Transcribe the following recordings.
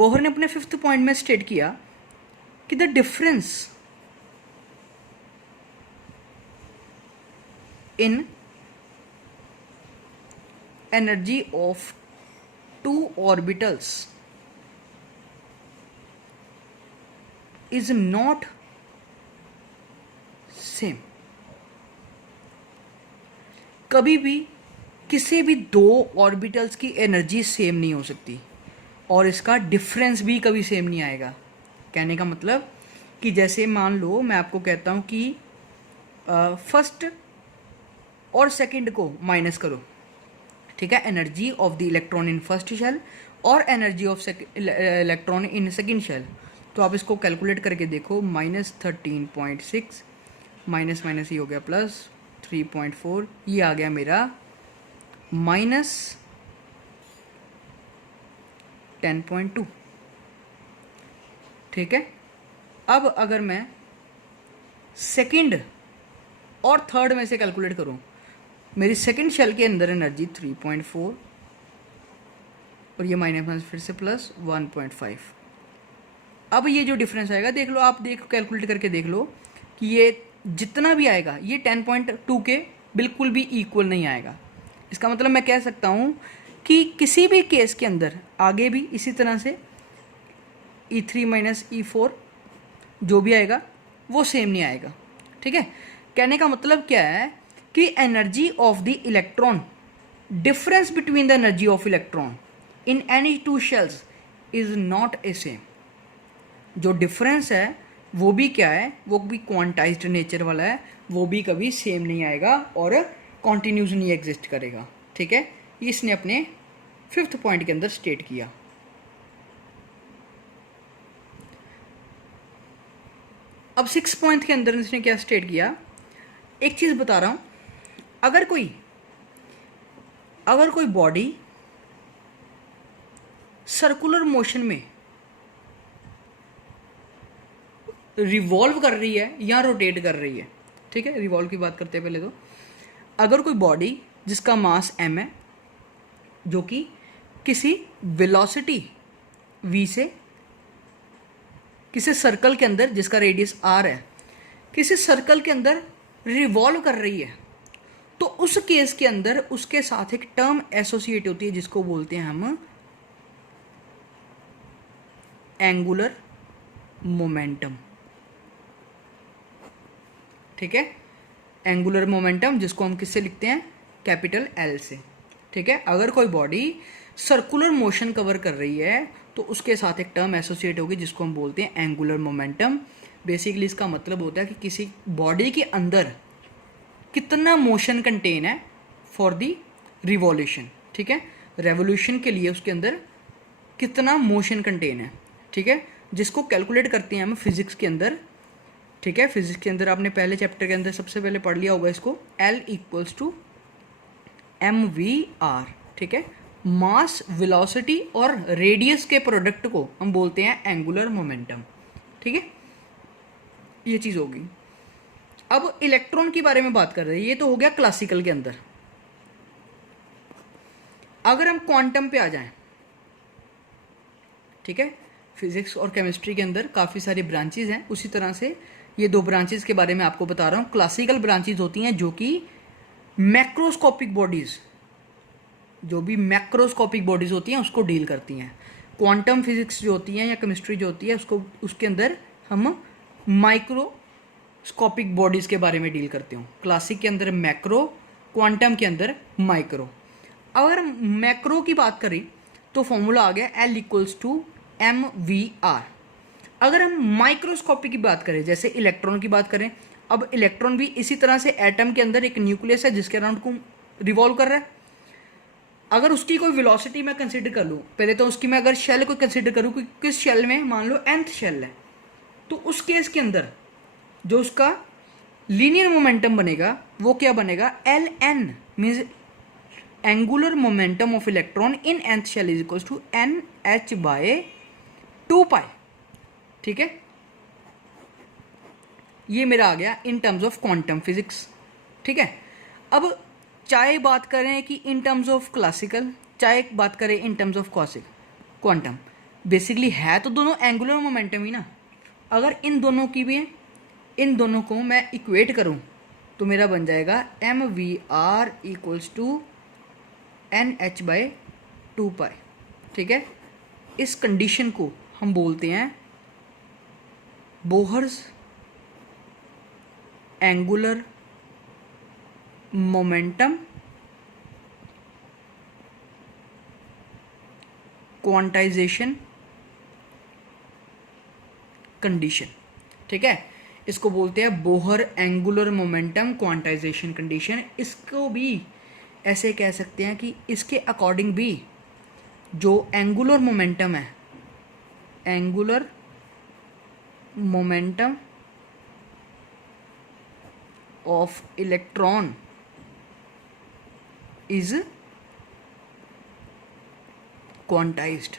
Bohr ने अपने 5th point में स्टेट किया कि the difference in energy of two orbitals is not same. कभी भी किसी भी दो ऑर्बिटल्स की एनर्जी सेम नहीं हो सकती और इसका डिफरेंस भी कभी सेम नहीं आएगा। कहने का मतलब कि जैसे मान लो मैं आपको कहता हूँ कि फर्स्ट और सेकंड को माइनस करो, ठीक है, energy of the electron in first shell और energy of electron in second shell. तो आप इसको कैलकुलेट करके देखो, -13.6 माइनस माइनस ये हो गया +3.4, ये आ गया मेरा -10.2, ठीक है। अब अगर मैं सेकंड और थर्ड में से कैलकुलेट करूं, मेरी सेकंड शेल के अंदर एनर्जी 3.4 और ये माइनस फिर से +1.5। अब ये जो डिफरेंस आएगा देख लो, आप देखो कैलकुलेट करके देख लो कि ये जितना भी आएगा ये 10.2 के बिल्कुल भी इक्वल नहीं आएगा। इसका मतलब मैं कह सकता हूँ कि किसी भी केस के अंदर आगे भी इसी तरह से E3 माइनस E4 जो भी आएगा वो सेम नहीं आएगा, ठीक है। कहने का मतलब क्या है कि energy of the electron, difference between the energy of electron in any two shells is not a same. जो डिफरेंस है वो भी क्या है, वो भी क्वांटाइज्ड नेचर वाला है, वो भी कभी सेम नहीं आएगा और कॉन्टिन्यूस नहीं एग्जिस्ट करेगा, ठीक है। इसने अपने 5th पॉइंट के अंदर स्टेट किया। अब 6th पॉइंट के अंदर इसने क्या स्टेट किया, एक चीज़ बता रहा हूँ, अगर कोई बॉडी सर्कुलर मोशन में रिवॉल्व कर रही है या रोटेट कर रही है, ठीक है, रिवॉल्व की बात करते हैं पहले तो। अगर कोई बॉडी जिसका मास m है, जो कि किसी वेलोसिटी v से किसी सर्कल के अंदर जिसका रेडियस r है, किसी सर्कल के अंदर रिवॉल्व कर रही है, तो उस केस के अंदर उसके साथ एक टर्म एसोसिएट होती है जिसको बोलते हैं हम एंगुलर मोमेंटम, ठीक है। एंगुलर मोमेंटम जिसको हम किससे लिखते हैं, कैपिटल L से, ठीक है। अगर कोई बॉडी सर्कुलर मोशन कवर कर रही है तो उसके साथ एक टर्म एसोसिएट होगी जिसको हम बोलते हैं एंगुलर मोमेंटम। बेसिकली इसका मतलब होता है कि किसी बॉडी के अंदर कितना मोशन कंटेन है फॉर द रिवॉल्यूशन, ठीक है, रेवोल्यूशन के लिए उसके अंदर कितना मोशन कंटेन है, ठीक है, जिसको कैलकुलेट करते हैं हम फिजिक्स के अंदर, ठीक है। फिजिक्स के अंदर आपने पहले चैप्टर के अंदर सबसे पहले पढ़ लिया होगा इसको, L = mv/r, ठीक है। मास, वेलोसिटी और रेडियस के प्रोडक्ट को हम बोलते हैं एंगुलर मोमेंटम, ठीक है, ये चीज़ होगी। अब इलेक्ट्रॉन के बारे में बात कर रहे हैं, ये तो हो गया क्लासिकल के अंदर। अगर हम क्वांटम पे आ जाएं, ठीक है, फिजिक्स और केमिस्ट्री के अंदर काफ़ी सारी ब्रांचेज हैं, उसी तरह से ये 2 ब्रांचेज के बारे में आपको बता रहा हूँ। क्लासिकल ब्रांचेज होती हैं जो कि मैक्रोस्कोपिक बॉडीज़, जो भी मैक्रोस्कोपिक बॉडीज़ होती हैं उसको डील करती हैं। क्वांटम फिजिक्स जो होती है या केमिस्ट्री जो होती है उसको, उसके अंदर हम माइक्रोस्कोपिक बॉडीज़ के बारे में डील करते हो। क्लासिक के अंदर मैक्रो, क्वांटम के अंदर माइक्रो। अगर मैक्रो की बात करें तो फॉर्मूला आ गया L = mv/r। अगर हम माइक्रोस्कोपिक की बात करें, जैसे इलेक्ट्रॉन की बात करें, अब इलेक्ट्रॉन भी इसी तरह से एटम के अंदर एक न्यूक्लियस है जिसके अराउंड को रिवॉल्व कर रहा है। अगर उसकी कोई वेलोसिटी मैं कंसिडर कर लूँ, पहले तो उसकी मैं अगर शेल को कंसिडर करूँ कि किस शेल में, मान लो nth शेल है, तो उस केस के अंदर जो उसका लीनियर मोमेंटम बनेगा वो क्या बनेगा, Ln means angular momentum of electron in nth shell is equals to nh/2π, ठीक है। ये मेरा आ गया in terms of quantum physics, ठीक है। अब चाहे बात करें कि इन टर्म्स ऑफ क्लासिकल, चाहे बात करें इन टर्म्स ऑफ क्वांटम, बेसिकली है तो दोनों एंगुलर मोमेंटम ही ना। अगर इन दोनों को मैं इक्वेट करूं तो मेरा बन जाएगा m v r equals to n h by 2 pi. ठीक है, इस कंडीशन को हम बोलते हैं Bohr's angular momentum quantization condition. ठीक है, इसको बोलते हैं Bohr angular momentum quantization condition. इसको भी ऐसे कह सकते हैं कि इसके अकॉर्डिंग भी जो एंगुलर मोमेंटम है, angular momentum of electron is quantized.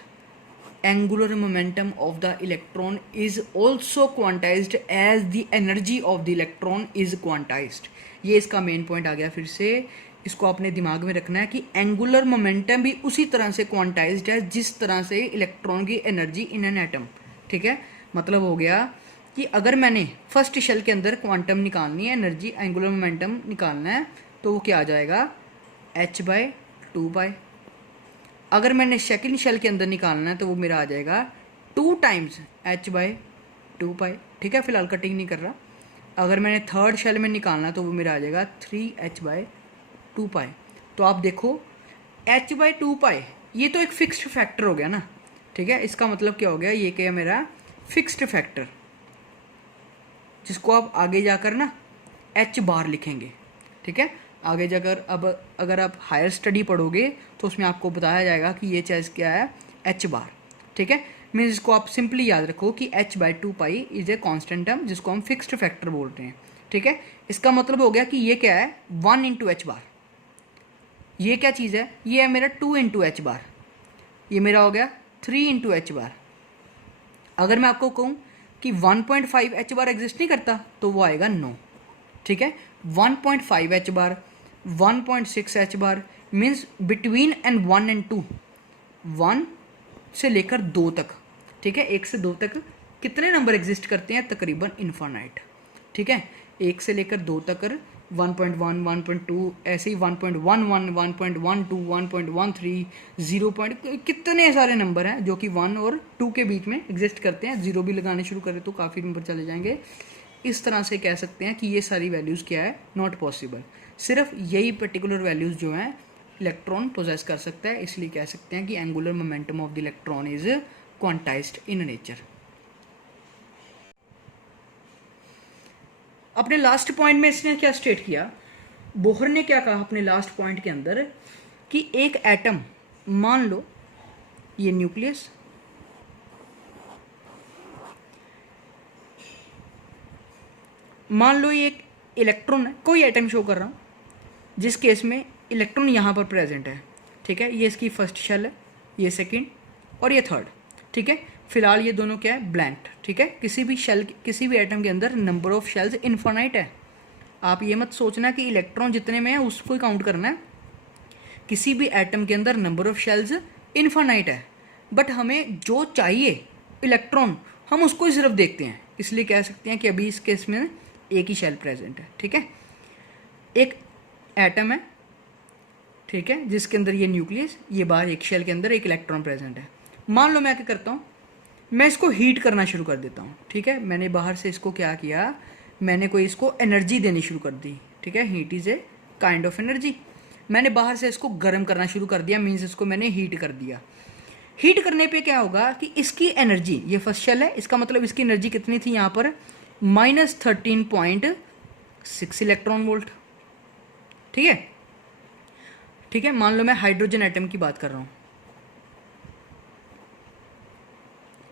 Angular momentum of the electron is also quantized as the energy of the electron is quantized. ये इसका मेन पॉइंट आ गया। फिर से इसको अपने दिमाग में रखना है कि एंगुलर मोमेंटम भी उसी तरह से क्वांटाइज्ड है जिस तरह से इलेक्ट्रॉन की एनर्जी इन एन एटम। ठीक है, मतलब हो गया कि अगर मैंने फर्स्ट शेल के अंदर क्वांटम निकालनी है, एनर्जी एंगुलर मोमेंटम निकालना है, तो वो क्या आ जाएगा h/2 पाई। अगर मैंने सेकंड शेल के अंदर निकालना है तो वो मेरा आ जाएगा 2 टाइम्स h/2 पाई। ठीक है, फिलहाल कटिंग नहीं कर रहा। अगर मैंने थर्ड शेल में निकालना है तो वो मेरा आ जाएगा 3h/2 पाई। तो आप देखो h/2 पाई ये तो एक फिक्स्ड फैक्टर हो गया ना। ठीक है, इसका मतलब क्या हो गया, ये क्या मेरा फिक्स्ड फैक्टर, जिसको आप आगे जाकर ना h बार लिखेंगे। ठीक है, आगे जाकर अब अगर आप हायर स्टडी पढ़ोगे तो उसमें आपको बताया जाएगा कि ये चीज़ क्या है, h बार। ठीक है, मीन्स इसको आप सिंपली याद रखो कि h/2 pi is a constant term जिसको हम फिक्स्ड फैक्टर बोलते हैं। ठीक है, इसका मतलब हो गया कि ये क्या है 1 इंटू एच बार। ये क्या चीज़ है, ये है मेरा 2 इंटू एच बार। ये मेरा हो गया 3 इंटू एच बार। अगर मैं आपको कहूँ कि 1.5 एच बार एग्जिस्ट नहीं करता तो वो आएगा 9। ठीक है, 1.5 H bar, 1.6 H bar means between and 1 and 2, 1 से लेकर 2 तक। ठीक है, 1 से 2 तक कितने नंबर एग्जिस्ट करते हैं, तकरीबन इन्फानाइट। ठीक है, 1 से लेकर 2 तक 1.1, 1.2, ऐसे ही 1.11, 1.12, 1.13, 0. कितने सारे नंबर हैं जो कि 1 और 2 के बीच में एग्जिस्ट करते हैं। 0 भी लगाने शुरू करें तो काफ़ी नंबर चले जाएंगे। इस तरह से कह सकते हैं कि ये सारी वैल्यूज़ क्या है, नॉट पॉसिबल। सिर्फ यही पर्टिकुलर वैल्यूज़ जो हैं इलेक्ट्रॉन पोजेस कर सकता है, इसलिए कह सकते हैं कि angular momentum of the electron is quantized in nature. अपने लास्ट पॉइंट में इसने क्या स्टेट किया, बोहर ने क्या कहा अपने लास्ट पॉइंट के अंदर कि एक एटम, मान लो ये न्यूक्लियस, मान लो ये एक इलेक्ट्रॉन है, कोई एटम शो कर रहा हूँ जिस केस में इलेक्ट्रॉन यहाँ पर प्रेजेंट है। ठीक है, ये इसकी फर्स्ट शेल है, ये सेकंड और ये थर्ड। ठीक है, फिलहाल ये दोनों क्या है, ब्लैंक। ठीक है, किसी भी शेल, किसी भी एटम के अंदर नंबर ऑफ शेल्स इनफाइनाइट है। आप ये मत सोचना कि इलेक्ट्रॉन जितने में है उसको ही काउंट करना है। किसी भी एटम के अंदर नंबर ऑफ शेल्स इनफाइनाइट है, बट हमें जो चाहिए इलेक्ट्रॉन हम उसको ही सिर्फ देखते हैं, इसलिए कह सकते हैं कि अभी इस केस में एक ही शेल प्रेजेंट है। ठीक है, एक एटम है, ठीक है, जिसके अंदर ये न्यूक्लियस, ये बाहर एक शेल के अंदर एक इलेक्ट्रॉन प्रेजेंट है। मान लो मैं क्या करता हूँ, मैं इसको हीट करना शुरू कर देता हूँ। ठीक है, मैंने बाहर से इसको क्या किया, मैंने कोई इसको एनर्जी देनी शुरू कर दी। ठीक है, heat is a kind of energy. मैंने बाहर से इसको गर्म करना शुरू कर दिया, मीन्स इसको मैंने हीट कर दिया। हीट करने पे क्या होगा कि इसकी एनर्जी, ये फर्स्ट शेल है, इसका मतलब इसकी एनर्जी कितनी थी यहाँ पर, -13.6 इलेक्ट्रॉन वोल्ट। ठीक है, ठीक है, मान लो मैं हाइड्रोजन एटम की बात कर रहा हूँ।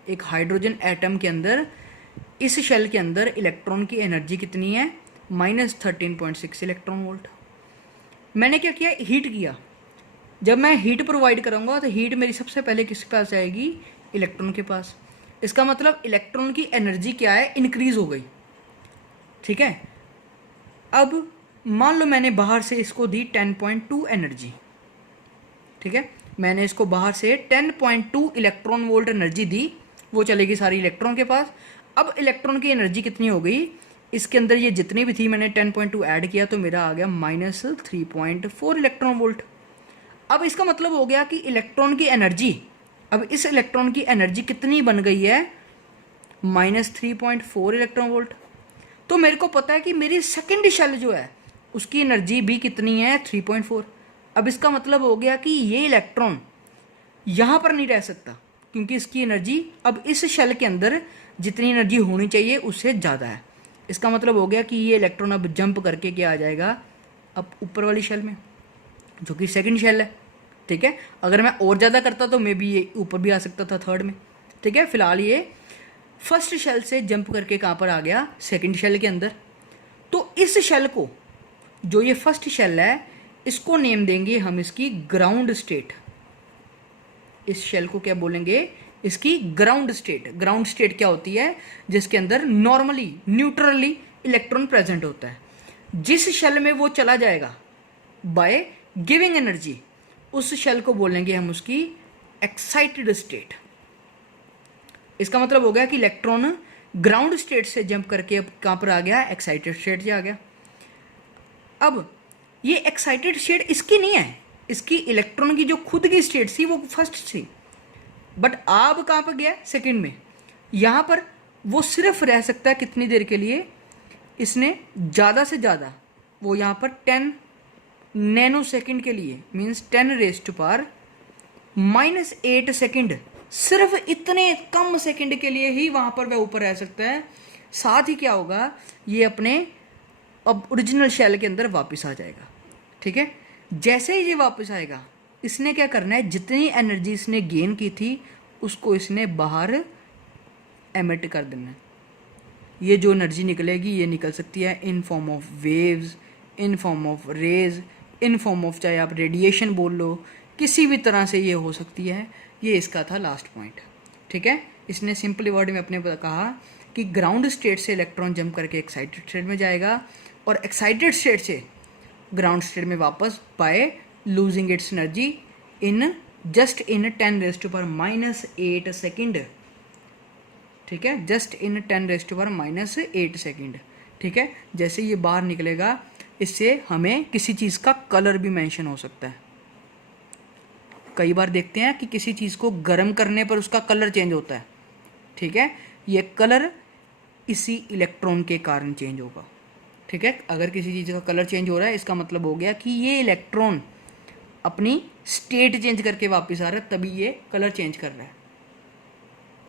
एक हाइड्रोजन एटम के अंदर, इस शेल के अंदर इलेक्ट्रॉन की एनर्जी कितनी है, -13.6 इलेक्ट्रॉन वोल्ट। मैंने क्या किया, हीट किया। जब मैं हीट प्रोवाइड करूँगा तो हीट मेरी सबसे पहले किसके पास आएगी, इलेक्ट्रॉन के पास। इसका मतलब इलेक्ट्रॉन की एनर्जी क्या है, इंक्रीज हो गई। ठीक है, अब मान लो मैंने बाहर से इसको दी 10.2 एनर्जी। ठीक है, मैंने इसको बाहर से 10.2 इलेक्ट्रॉन वोल्ट एनर्जी दी, वो चलेगी सारी इलेक्ट्रॉन के पास। अब इलेक्ट्रॉन की एनर्जी कितनी हो गई, इसके अंदर ये जितनी भी थी मैंने 10.2 ऐड किया तो मेरा आ गया -3.4 इलेक्ट्रॉन वोल्ट। अब इसका मतलब हो गया कि इलेक्ट्रॉन की एनर्जी, अब इस इलेक्ट्रॉन की एनर्जी कितनी बन गई है, -3.4 इलेक्ट्रॉन वोल्ट। तो मेरे को पता है कि मेरी सेकेंड शेल जो है उसकी एनर्जी भी कितनी है, 3.4। अब इसका मतलब हो गया कि ये इलेक्ट्रॉन यहाँ पर नहीं रह सकता, क्योंकि इसकी एनर्जी अब इस शेल के अंदर जितनी एनर्जी होनी चाहिए उससे ज़्यादा है। इसका मतलब हो गया कि ये इलेक्ट्रॉन अब जंप करके क्या आ जाएगा, अब ऊपर वाली शेल में, जो कि सेकंड शेल है। ठीक है, अगर मैं और ज़्यादा करता तो मे बी ये ऊपर भी आ सकता था, थर्ड में। ठीक है, फिलहाल ये फर्स्ट शेल से जंप करके कहाँ पर आ गया, सेकंड शेल के अंदर। तो इस शेल को, जो ये फर्स्ट शेल है, इसको नेम देंगे हम इसकी ग्राउंड स्टेट। इस शेल को क्या बोलेंगे, इसकी ग्राउंड स्टेट। ग्राउंड स्टेट क्या होती है, जिसके अंदर नॉर्मली न्यूट्रली इलेक्ट्रॉन प्रेजेंट होता है। जिस शेल में वो चला जाएगा बाय गिविंग एनर्जी, उस शेल को बोलेंगे हम उसकी एक्साइटेड स्टेट। इसका मतलब हो गया कि इलेक्ट्रॉन ग्राउंड स्टेट से जंप करके अब कहाँ पर आ गया, एक्साइटेड स्टेट से आ गया। अब ये एक्साइटेड स्टेट इसकी नहीं है, इसकी इलेक्ट्रॉन की जो खुद की स्टेट थी वो फर्स्ट थी, बट अब कहाँ पर गया, सेकंड में। यहाँ पर वो सिर्फ रह सकता है कितनी देर के लिए, इसने ज़्यादा से ज़्यादा वो यहाँ पर 10 नैनो सेकेंड के लिए, मीन्स 10⁻⁻8 सेकेंड, सिर्फ इतने कम सेकेंड के लिए ही वहाँ पर वह ऊपर रह सकता है। साथ ही क्या होगा, ये अपने अब ओरिजिनल शेल के अंदर वापस आ जाएगा। ठीक है, जैसे ही ये वापस आएगा, इसने क्या करना है, जितनी एनर्जी इसने गेन की थी उसको इसने बाहर एमिट कर देना है। ये जो एनर्जी निकलेगी ये निकल सकती है in form of waves, in form of rays, in form of चाहे आप रेडिएशन बोल लो, किसी भी तरह से ये हो सकती है। ये इसका था लास्ट पॉइंट। ठीक है, इसने सिंपली वर्ड में अपने कहा कि ग्राउंड स्टेट से इलेक्ट्रॉन जंप करके एक्साइटेड स्टेट में जाएगा और एक्साइटेड स्टेट से ग्राउंड स्टेट में वापस by losing its energy in just in 10⁻⁻8 second. ठीक है, जस्ट इन 10⁻⁻8 सेकेंड। ठीक है, जैसे ये बाहर निकलेगा, इससे हमें किसी चीज़ का कलर भी मेंशन हो सकता है। कई बार देखते हैं कि किसी चीज़ को गर्म करने पर उसका कलर चेंज होता है। ठीक है, ये कलर इसी इलेक्ट्रॉन के कारण चेंज होगा। ठीक है, अगर किसी चीज़ का कलर चेंज हो रहा है, इसका मतलब हो गया कि ये इलेक्ट्रॉन अपनी स्टेट चेंज करके वापस आ रहा है, तभी ये कलर चेंज कर रहा है।